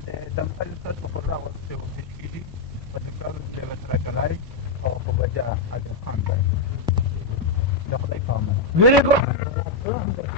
دمبل تاسو خو راوستې وکړي کېږي په دکان جګت راکلای او په بجا عادل خان دی د خدای په امان ویری ګوډ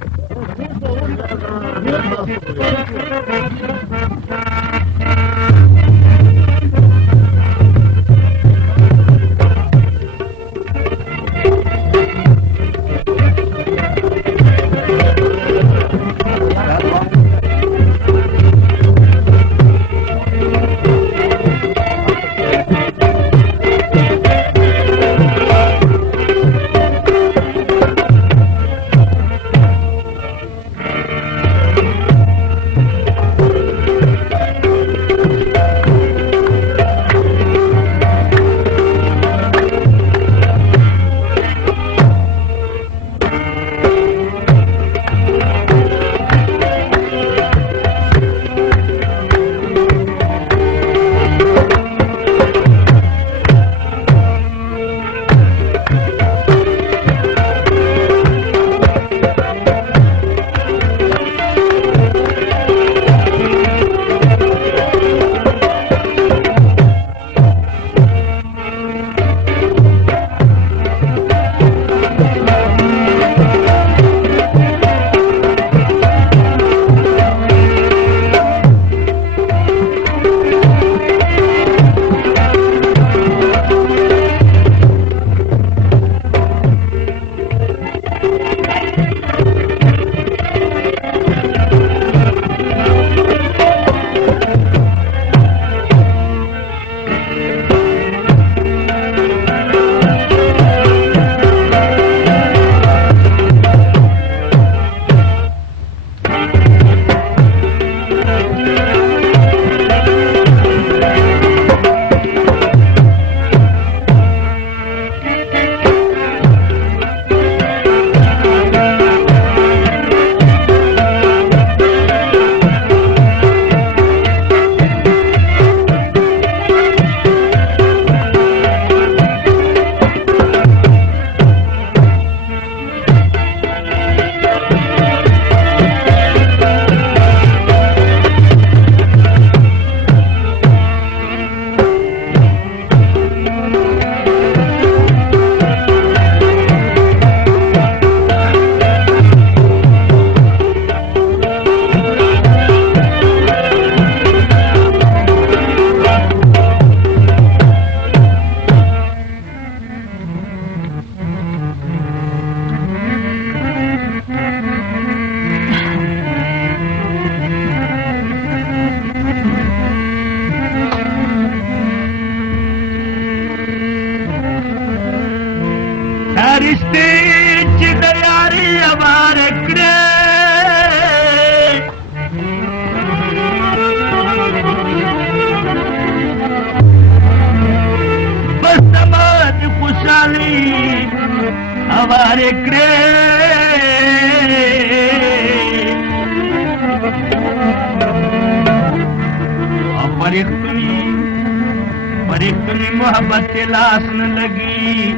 मोहब्बत से लाश न लगी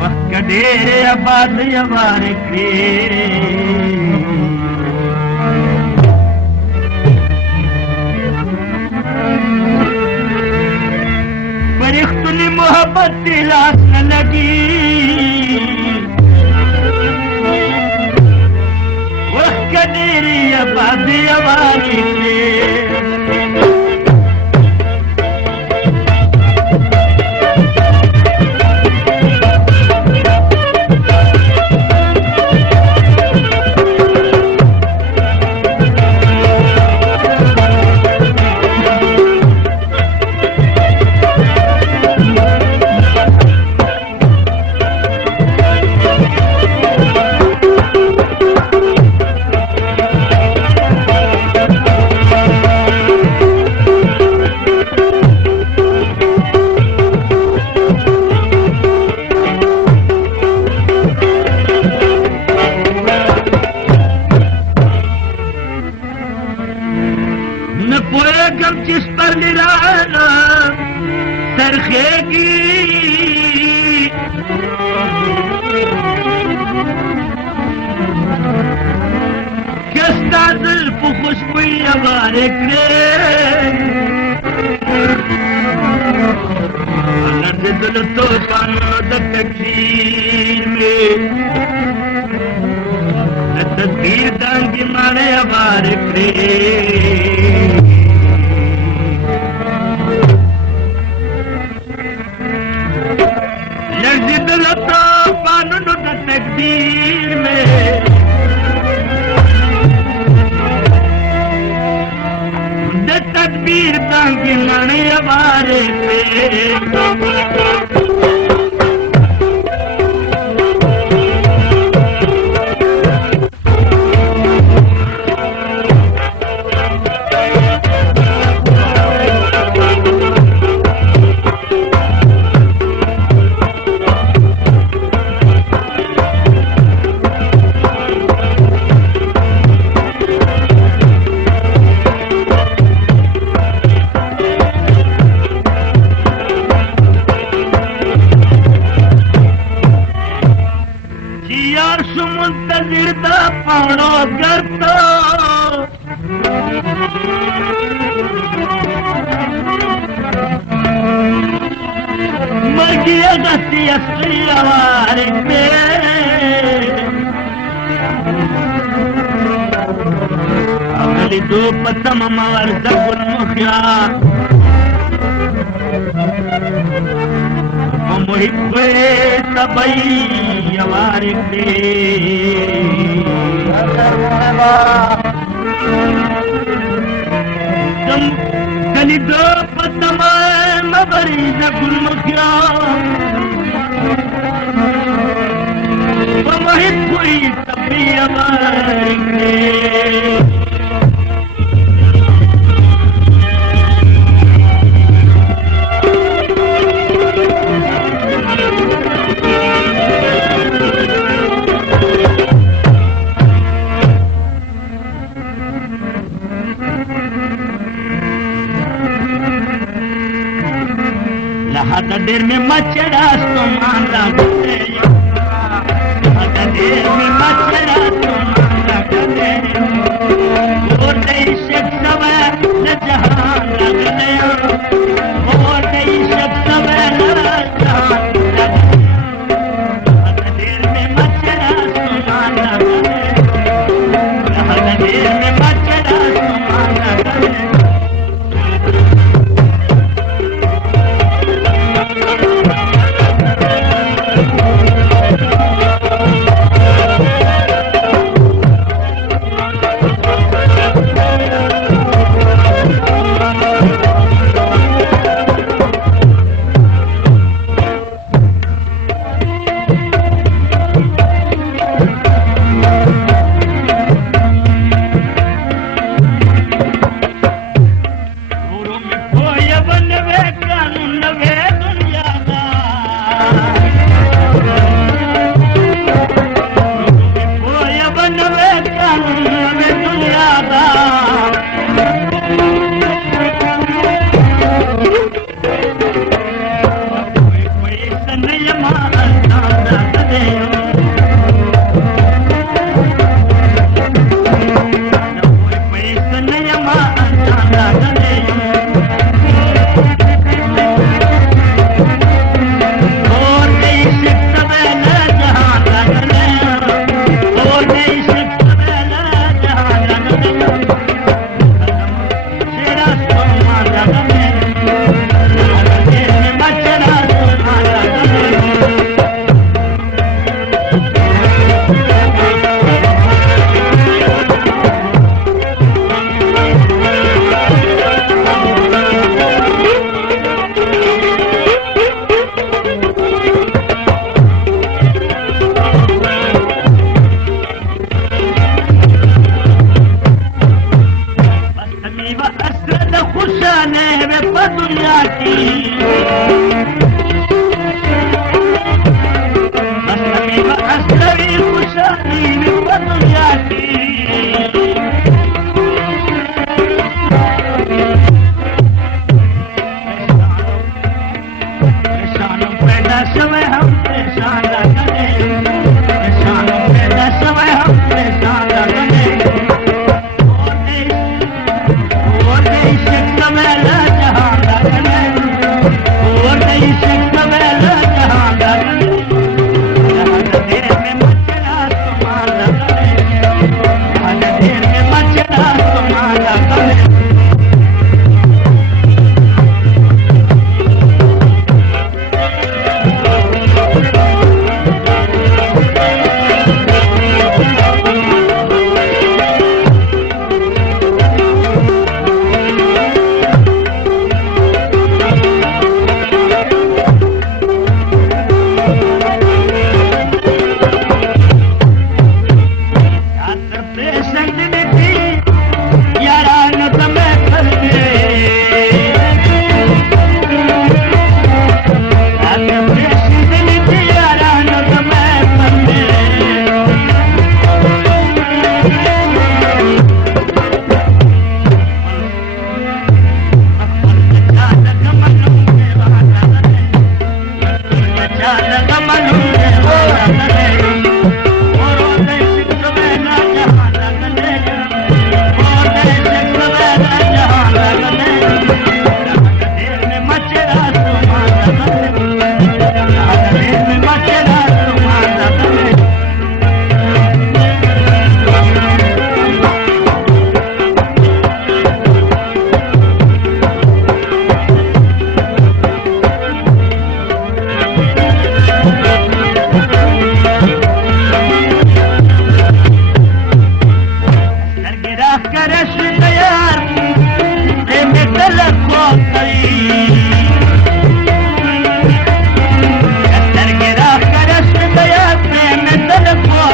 वक्त कडेरे आबाद हमारे के फरिख्तनी मोहब्बत से लाश न लगी वक्त कडेरे आबाद हमारे के जिस पर निराला सरखेगी किस दिल खुशबू हमारे करे दिल तो कानो तकदीर में तस्वीर दांगी माने हमारे करे दिल तो कानो तकदीर में तकदीर दांगी माने हमारे मुंतजिर दा पानो करतो मगी अगस्ती असली आवारे पे अगली दो पतम मार जगुल मुखिया मुहिब्बे सबई हमारे तुम गली दो पतम मबरी जगुल मुखिया मुहिब्बे सबई हमारे देर में मचड़ा तो मांदा करे देर में मचड़ा तो मांदा करे और देश सब न जहान लग गया और देश सब न जहान लग गया देर में मचड़ा तो मांदा करे देर में मचड़ा तो मांदा करे गिरा करश यार में तलब को कई गिरा करश यार में तलब को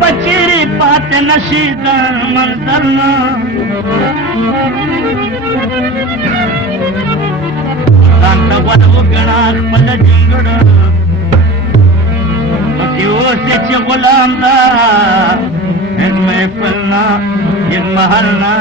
बचीरी पात नशीद मंजरना वरव गणा पल जिंगड़ से गुलाम दा एक महफिलना एक महलना